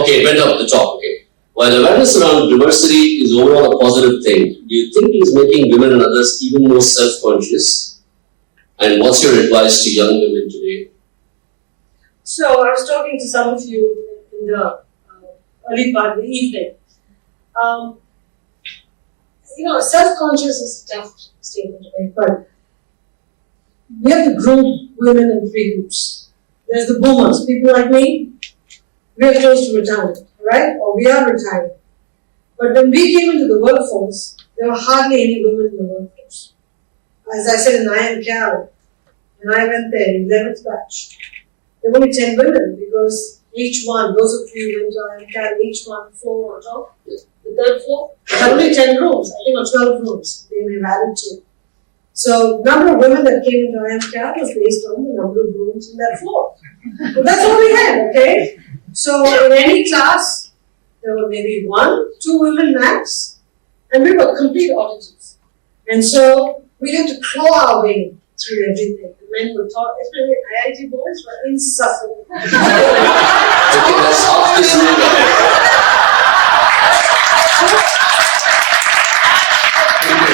Okay, it went up the top. Okay. While awareness around diversity is overall a positive thing, do you think it is making women and others even more self-conscious? And what's your advice to young women today? So I was talking to some of you in the early part of the evening. Self-conscious is a tough statement to make, but we have to group women in three groups. There's the boomers, people like me. We are close to retirement, right? Or we are retiring. But when we came into the workforce, there were hardly any women in the workforce. As I said in IIM Cal, when I went there in 11th batch, there were only 10 women because each one, those of you who went to IIM Cal, each one floor on top, the third floor, there were only 10 rooms, I think, or 12 rooms they may have added to. So, number of women that came into IIM Cal was based on the number of rooms in that floor. But that's all we had, okay? So, in any class, there were maybe 1, 2 women max, and we were complete auditors. And so, we had to claw our way through everything. The men were taught, especially IIT boys, were insufferable. Okay, that's half this room.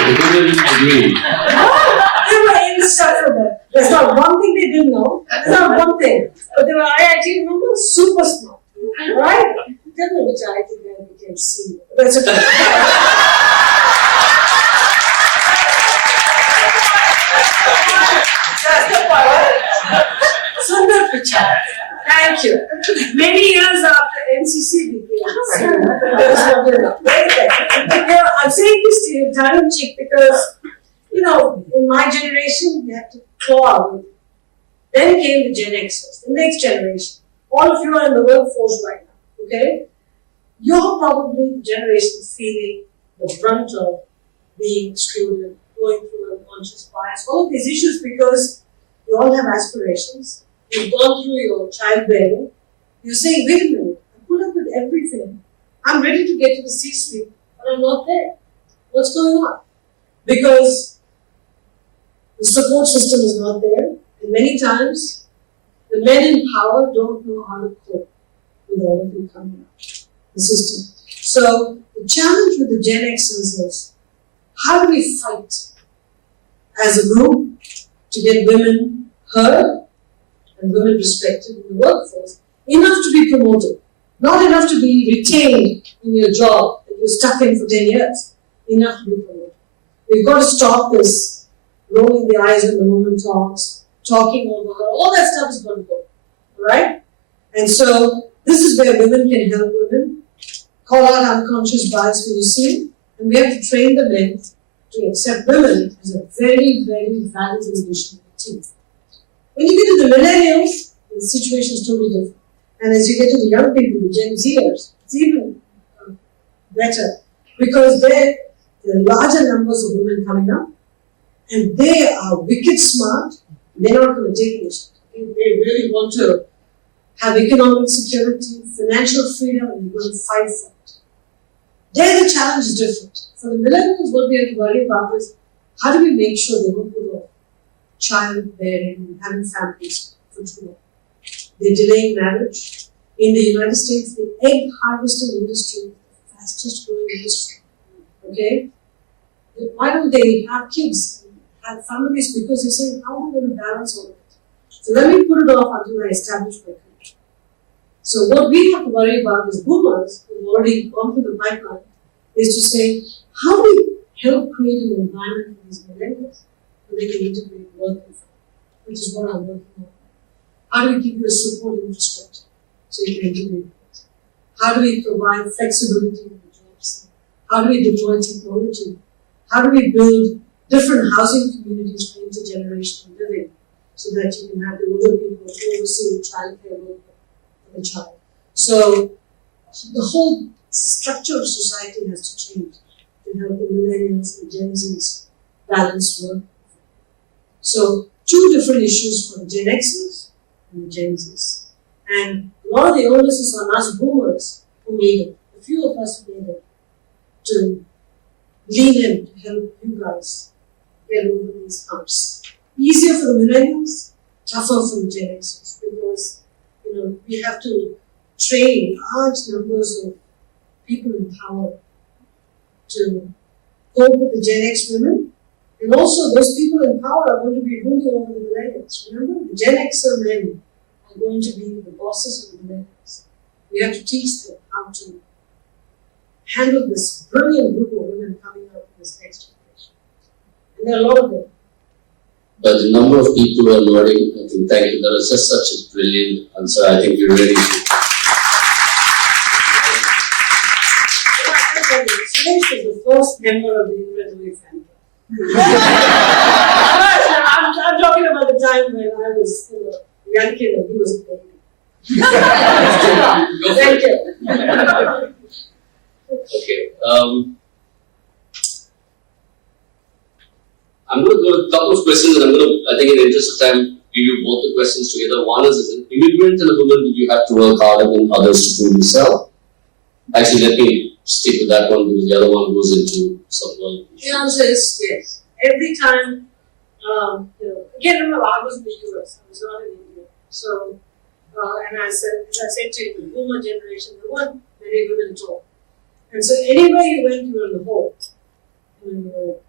Agree. They were insufferable. There's not one thing they didn't know. There's not one thing. But they were IIT members, super smart. Right? Tell me which IIT guy became senior. That's okay. That's the point. Sundar Pichai. Thank you. Many years after NCC became I'm saying this to you tongue in cheek because, in my generation, we had to claw with it. Then came the Gen Xers, the next generation. All of you are in the workforce right now, okay? You're probably the generation feeling the brunt of being excluded, going through unconscious bias, all of these issues because you all have aspirations. You've gone through your childbearing. You're saying, wait a minute, I put up with everything. I'm ready to get to the C-suite, but I'm not there. What's going on? Because the support system is not there. And many times, the men in power don't know how to cope with all of it coming up, the system. So, the challenge with the Gen Xers is, how do we fight as a group to get women heard and women respected in the workforce, enough to be promoted, not enough to be retained in your job that you're stuck in for 10 years, enough to be promoted. We've got to stop this rolling the eyes when the woman talks, talking over her, all that stuff is going to go, right? And so, this is where women can help women, call out unconscious bias when you see it, and we have to train the men to accept women as a very, very valuable addition to the team. When you get to the millennials, the situation is totally different. And as you get to the young people, the Gen Zers, it's even better because there are larger numbers of women coming up and they are wicked smart. They're not going to take initiative. They really want to have economic security, financial freedom, and they're going to fight for it. There the challenge is different. For the millennials, what we have to worry about is how do we make sure they don't put off childbearing and having families for too long. They're delaying marriage. In the United States, the egg harvesting industry is the fastest growing industry. Okay? Why don't they have kids, have families? Because they're saying, how am I going to balance all of it? So let me put it off until I establish my country. So what we have to worry about as boomers who've already gone through the pipeline is to say, how do we help create an environment for these millennials where they can integrate work and fun, which is what I'm working on. How do we give you a support infrastructure so you can integrate it? How do we provide flexibility in the jobs? How do we deploy technology? How do we build different housing communities for intergenerational living so that you can have the older people oversee childcare work for the child? So the whole structure of society has to change to help the millennials and Gen Zs balance work. So two different issues for the Gen Xers and the Gen Zs. And a lot of the onus is on us boomers who made it, a few of us who made it, to lean in to help you guys get over these humps. Easier for the millennials, tougher for the Gen Xers, because we have to train large numbers of people in power to cope with the Gen X women. And also those people in power are going to be ruling over the millennials. Remember, the Gen Xer men are going to be the bosses of the millennials. We have to teach them how to handle this brilliant group of women coming up in this next generation. And there are a lot of them. But the number of people who are nodding, I think, thank you. That was just such a brilliant answer. I think you're ready to. Suresh is the first member of the Indra family. I'm talking about the time when I was a young kid and he was a baby. Thank you. Okay. I'm going to go to a couple of questions, and I think in the interest of time, give you both the questions together. One is, as an immigrant and a woman, did you have to work harder than others to prove yourself? Actually, let me stick with that one because the other one goes into some world issues. The answer is yes. Every time, again, remember, I was in the US, I was not in India. So, and as I said to you, the boomer generation, there weren't many women at all. And so, anywhere you went, you were in the hole. When you were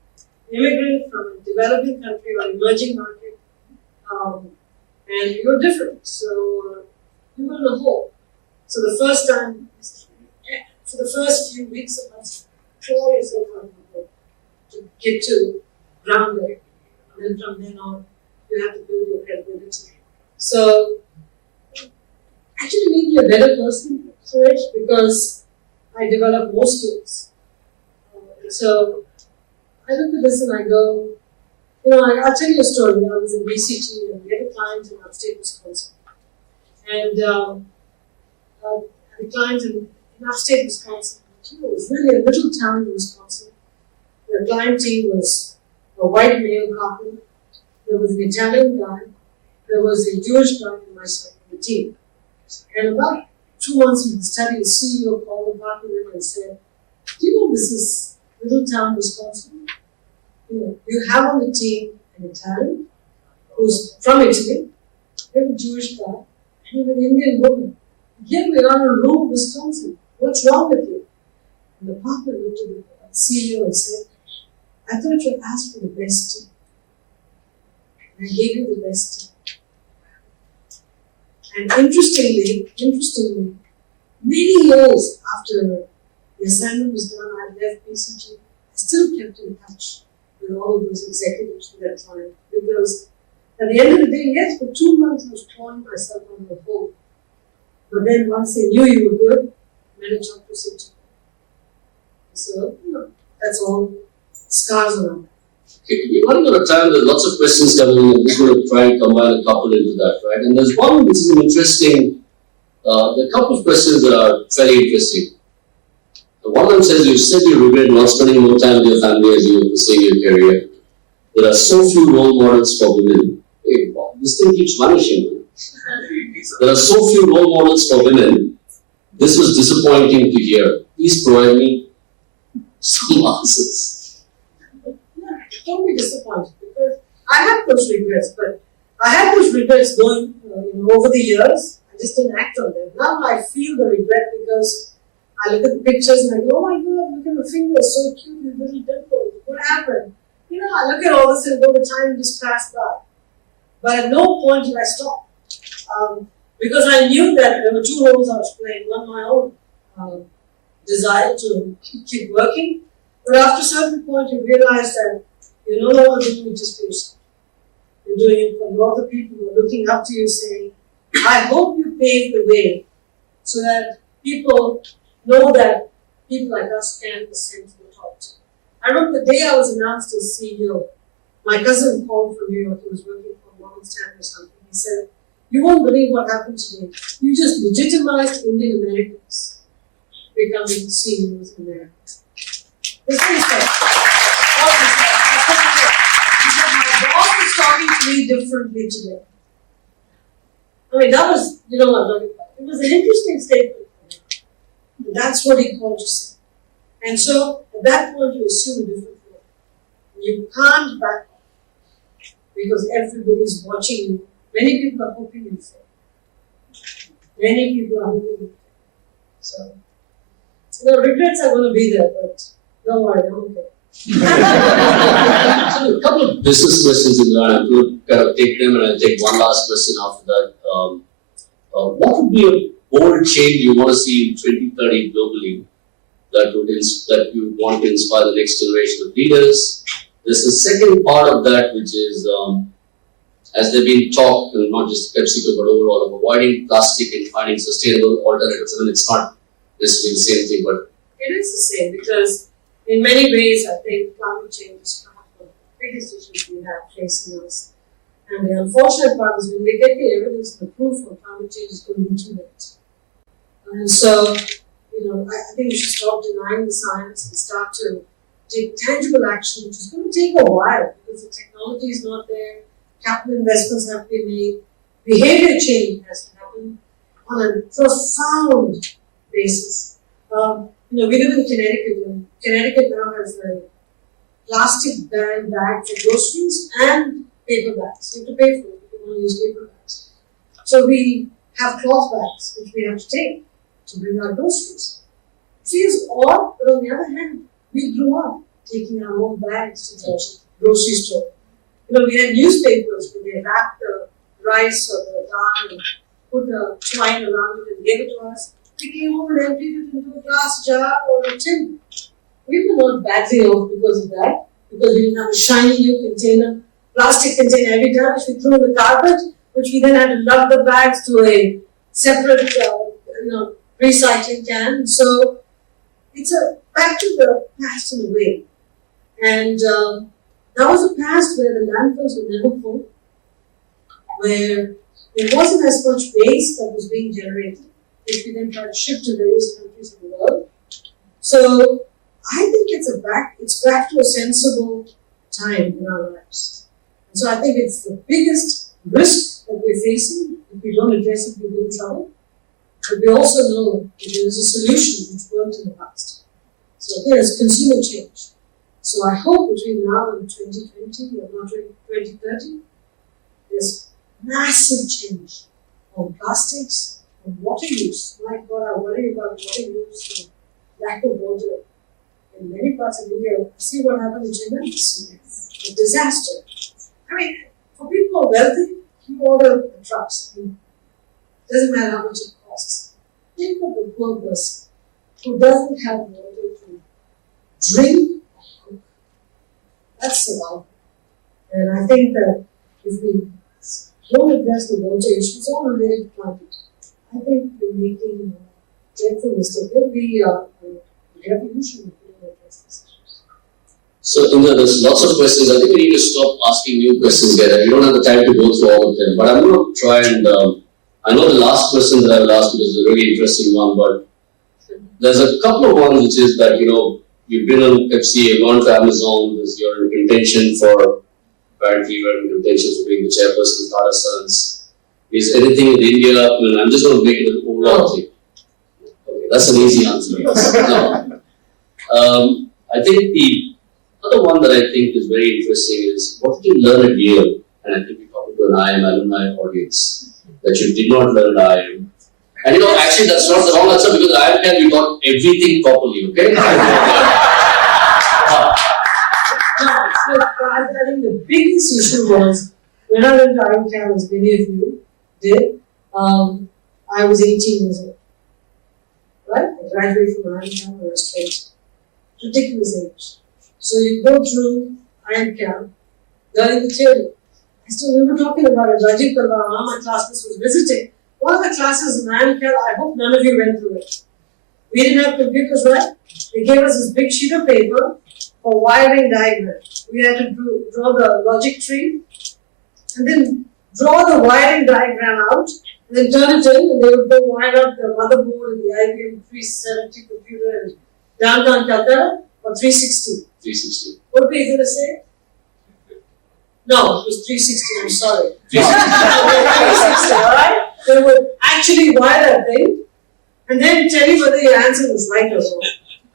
an immigrant from a developing country or emerging market, and you were different. So, you were in the hole. So, the first time, for the first few weeks of months, claw yourself out of the hole to get to ground level. And then from then on, you have to build your credibility. So, actually made me a better person, Suresh, because I developed more skills. So, I look at this and I go, I'll tell you a story. I was in BCT and we had a client in upstate Wisconsin. And the client in upstate Wisconsin, it was really a little town in Wisconsin. The client team was a white male couple. There was an Italian guy. There was a Jewish guy and myself on the team. And about 2 months into the study, the CEO called the partner in and said, do you know this is little town Wisconsin? You have on the team an Italian who's from Italy, you have a Jewish guy, and you have an Indian woman. Here we are in rural Wisconsin. What's wrong with you? And the partner looked at the CEO and said, I thought you asked for the best team. And I gave you the best team. And interestingly, many years after the assignment was done, I left BCG, I still kept in touch with all of those executives with that client. Because at the end of the day, yes, for 2 months I was clawing myself on the hole. But then once they knew you were good, meritocracy took over. So, that's all scars on our back. Okay, we're running out of time. There's lots of questions coming in. I'm just going to try and combine a couple into that, right? And there's one which is an interesting, there are a couple of questions that are very interesting. One of them says, you said you regret not spending more time with your family as you were pursuing your career. There are so few role models for women. Hey, wow, this thing keeps vanishing. There are so few role models for women. This was disappointing to hear. Please provide me some answers. Don't be disappointed because I have those regrets, but I had those regrets going over the years. I just didn't act on them. Now I feel the regret because I look at the pictures and I go, oh my God, look at the fingers, so cute, these little dimples. What happened? I look at all this and go, the time just passed by. But at no point did I stop. Because I knew that there were two roles I was playing. One, my own desire to keep working. But after a certain point, you realize that You're no longer doing it just for yourself. You're doing it for a lot of people who are looking up to you saying, I hope you pave the way so that people know that people like us can ascend to the top. I remember the day I was announced as CEO, my cousin called from New York, he was working for Morgan Stanley or something. He said, you won't believe what happened today. You just legitimized Indian Americans becoming CEOs in America. This is respect. All respect. He said, my boss is talking to me differently today. I mean, that was, you know what, it was an interesting statement for me. But that's what he called to say. And so, at that point, you assume a different role. You can't back off because everybody's watching you. Many people are hoping you fail. Many people are hoping you fail. So, regrets are going to be there, but don't worry, I'm okay. So a couple of business questions in there. I'm going to kind of take them, and I'll take one last question after that. What would be a bold change you want to see in 2030 globally that you want to inspire the next generation of leaders? There's the second part of that, which is as they've been talked, and not just PepsiCo, but overall, of avoiding plastic and finding sustainable alternatives. I mean, it's not necessarily the same thing, but it is the same because in many ways, I think climate change is one of the biggest issues we have facing us. And the unfortunate part is when we get the evidence and the proof of climate change is going to be too late. And so, I think we should stop denying the science and start to take tangible action, which is going to take a while because the technology is not there, capital investments have to be made, behavior change has to happen on a profound basis. We live in Connecticut, and Connecticut now has a plastic bag for groceries and paper bags. You have to pay for it if you want to use paper bags. So we have cloth bags, which we have to take to bring our groceries. It feels odd, but on the other hand, we grew up taking our own bags to the grocery store. We had newspapers where they wrapped the rice or the dal and put a twine around it and gave it to us. We came home and emptied it into a glass jar or a tin. We were not badly off because of that, because we didn't have a shiny new container, plastic container every time, which we threw in the carpet, which we then had to lug the bags to a separate, recycling can. So it's a back to the past in a way. And that was a past where the landfills were never full, where there wasn't as much waste that was being generated, which we then tried to ship to various countries in the world. So I think it's back to a sensible time in our lives. And so I think it's the biggest risk that we're facing. If we don't address it, we'll be in trouble. But we also know that there is a solution which worked in the past. So there is consumer change. So I hope between now and 2020, or not 2030, there's massive change on plastics, on water use. My God, I worry about water use and lack of water in many parts of India. See what happened in China? It's a disaster. I mean, for people who are wealthy, you order the trucks. It doesn't matter how much it costs. Think of the poor person who doesn't have water to drink or cook. That's survival. And I think that if we don't address the water issue, it's all related to climate. I think we're making a dreadful mistake. There'll be a revolution if we don't address these issues. So, Indra, there's lots of questions. I think we need to stop asking new questions here. We don't have the time to go through all of them. But I'm going to try and, I know the last question that I will ask you is a really interesting one, but there's a couple of ones which is that, you've been on Pepsi, you've gone to Amazon, you're in contention for, apparently you're in contention for being the chairperson of Tata Sons. Is anything in India, I'm just going to make it an overall thing. Okay, that's an easy answer. No. I think the other one that I think is very interesting is what did you learn at Yale? And I think we're talking to an IIM alumni audience that you did not learn at IIM. And actually that's not the wrong answer because at IIM we got everything properly, okay? I think the biggest issue was when I went to IIMChat, as many of you did, I was 18 years old. Right? I graduated from IIMChat when I was 20. Ridiculous age. So you go through IIM Calcutta, learning the theory. We were talking about it. Rajiv Karwa, one of my classmates was visiting. One of the classes in IIM Calcutta, I hope none of you went through it. We didn't have computers, right? They gave us this big sheet of paper for wiring diagram. We had to draw the logic tree and then draw the wiring diagram out and then turn it in, and they would go wire up the motherboard in the IBM 370 computer in downtown Calcutta or 360. 360. What were you going to say? No, it was 360, I'm sorry. 360. 360, alright? They would actually wire that thing and then tell you whether your answer was right or wrong.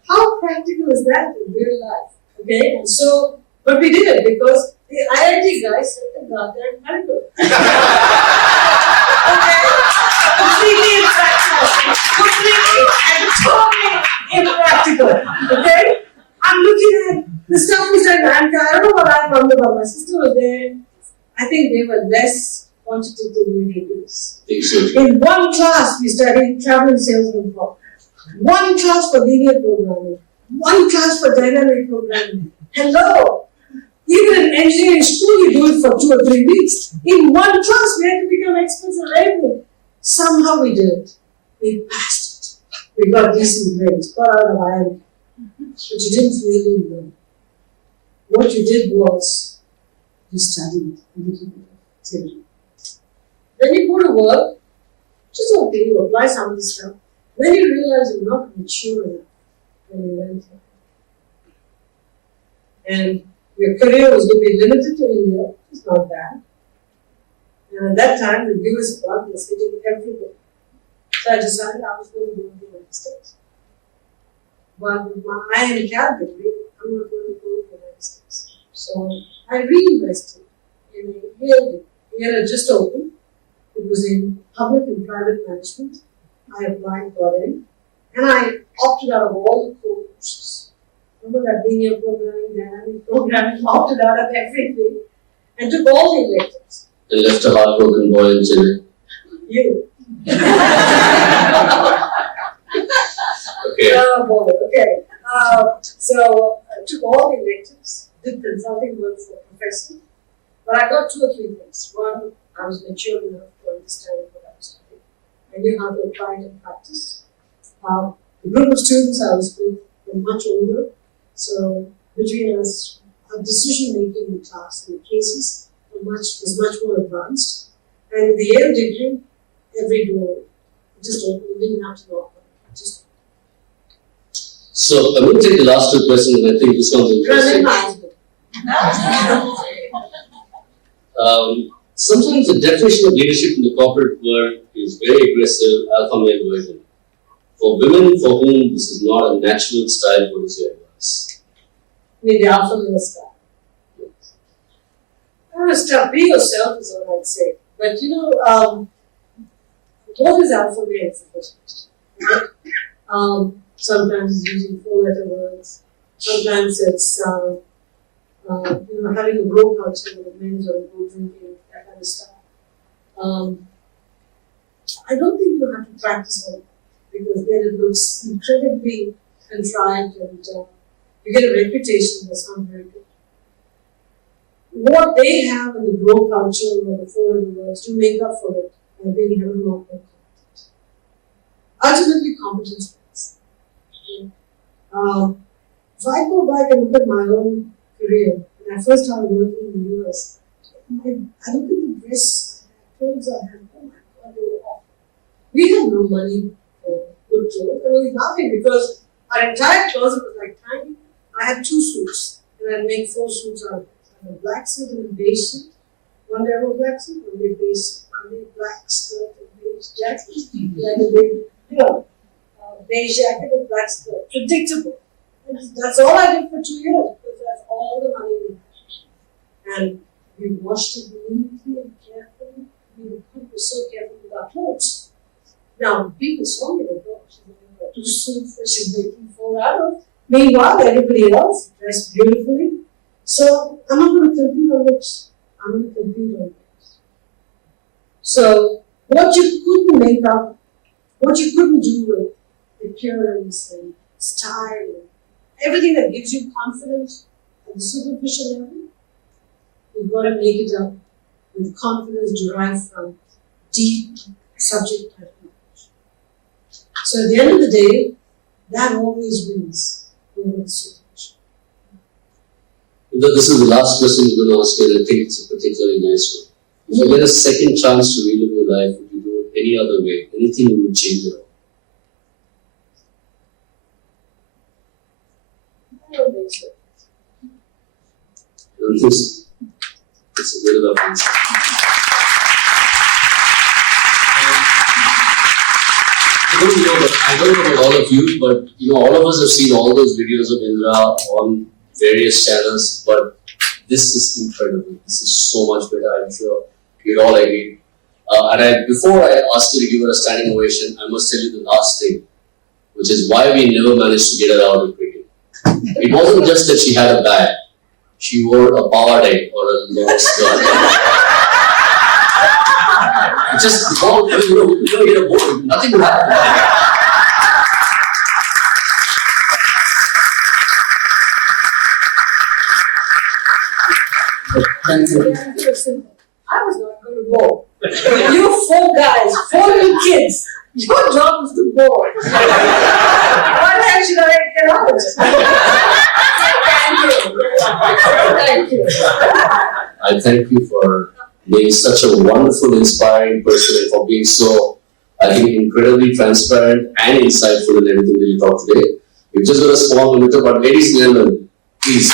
How practical is that in real life? Okay, and so, but we did it because the IIT guys said the goddamn miracle. Okay, completely impractical. Completely and totally impractical. Okay, I'm looking at the stuff we said, I don't know what I found about. My sister was there. I think they were less quantitatively rigorous. In one class, we studied traveling salesman for. One class for linear programming. One class for dynamic programming. Hello! Even in engineering school, you do it for 2 or 3 weeks. In one class, we had to become experts in everything. Somehow we did it. We passed it. We got decent grades. Got out of IIM. But you didn't really learn. What you did was, you studied a little bit of theory. Then you go to work, just okay, you apply some of the stuff. Then you realize you're not mature enough when you went here. And your career was going to be limited to India, it's not bad. And at that time, the US blood was hitting everybody. So I decided I was going to go to the United States. But with my IIM Calcutta degree, I'm not going to go to the United States. So I reinvested in a Yale degree. Yale had just opened. It was in public and private management. I applied, got in, and I opted out of all the core courses. Remember that linear programming, dynamic programming, opted out of everything and took all the electives. And left a heartbroken boy in Chennai. You. Okay. Oh boy, okay. So I took all the electives, did consulting work for a professor, but I got 2 or 3 things. One, I was mature enough to understand what I was studying. I knew how to apply it in practice. The group of students I was with were much older, so between us, our decision-making in class and cases was much more advanced. And with the Yale degree, every door just opened. You didn't have to knock on it. Just So I'm going to take the last 2 questions, and I think this one's interesting. Sometimes the definition of leadership in the corporate world is very aggressive, alpha male version. For women for whom this is not a natural style, what is your advice? maybe alpha male style. Be yourself is what I'd say. But what is alpha male is the first question, right? Sometimes it's using 4-letter words. Sometimes it's having a bro culture with the men's or the bro drinking, that kind of stuff. I don't think you have to practice all that because then it looks incredibly contrived and you get a reputation that's not very good. What they have in the bro culture or the 4-letter words to make up for it by being a little more competent. Ultimately, competence wins. If I go back and look at my own career, when I first started working in the US, I look at the dress clothes I had. Oh my God, they were awful. We had no money for good clothes. I was laughing because our entire closet was like tiny. I had 2 suits, and I'd make 4 suits out of it. I had a black suit and a beige suit. One day I wore a black suit, one day beige suit, one day black skirt and beige jacket, like a big, beige jacket and black skirt. Predictable. And that's all I did for 2 years because that's all the money we had. And we washed it neatly and carefully. We were so careful with our clothes. Now, people saw me, they thought she's got 2 suits that she's making 4 out of. Meanwhile, everybody else dressed beautifully. So, I'm not going to compete on looks. I'm going to compete on looks. So, what you couldn't make up, what you couldn't do with appearance and style, everything that gives you confidence, at the superficial level, we've got to make it up with confidence derived from deep subject matter knowledge. So at the end of the day, that always wins over the superficial. This is the last question we're going to ask you, and I think it's a particularly nice one. If you get a second chance to relive your life, would you do it any other way? Anything you would change at all? I don't think so. I don't think so. It's a good enough answer. I don't know about all of you, but all of us have seen all those videos of Indra on various channels, but this is incredible. This is so much better, I'm sure you'd all agree. Before I ask you to give her a standing ovation, I must tell you the last thing, which is why we never managed to get her out of cricket. It wasn't just that she had a bat, she wore a pawade or a long skirt. It just, you don't get a ball, nothing would happen. Thank you. I was not going to bowl. You 4 guys, 4 little kids, your job is to bowl. Why the hell should I get out? Thank you. I thank you for being such a wonderful, inspiring person and for being so, I think, incredibly transparent and insightful in everything that you talked today. We've just got a small minuto, but ladies and gentlemen, please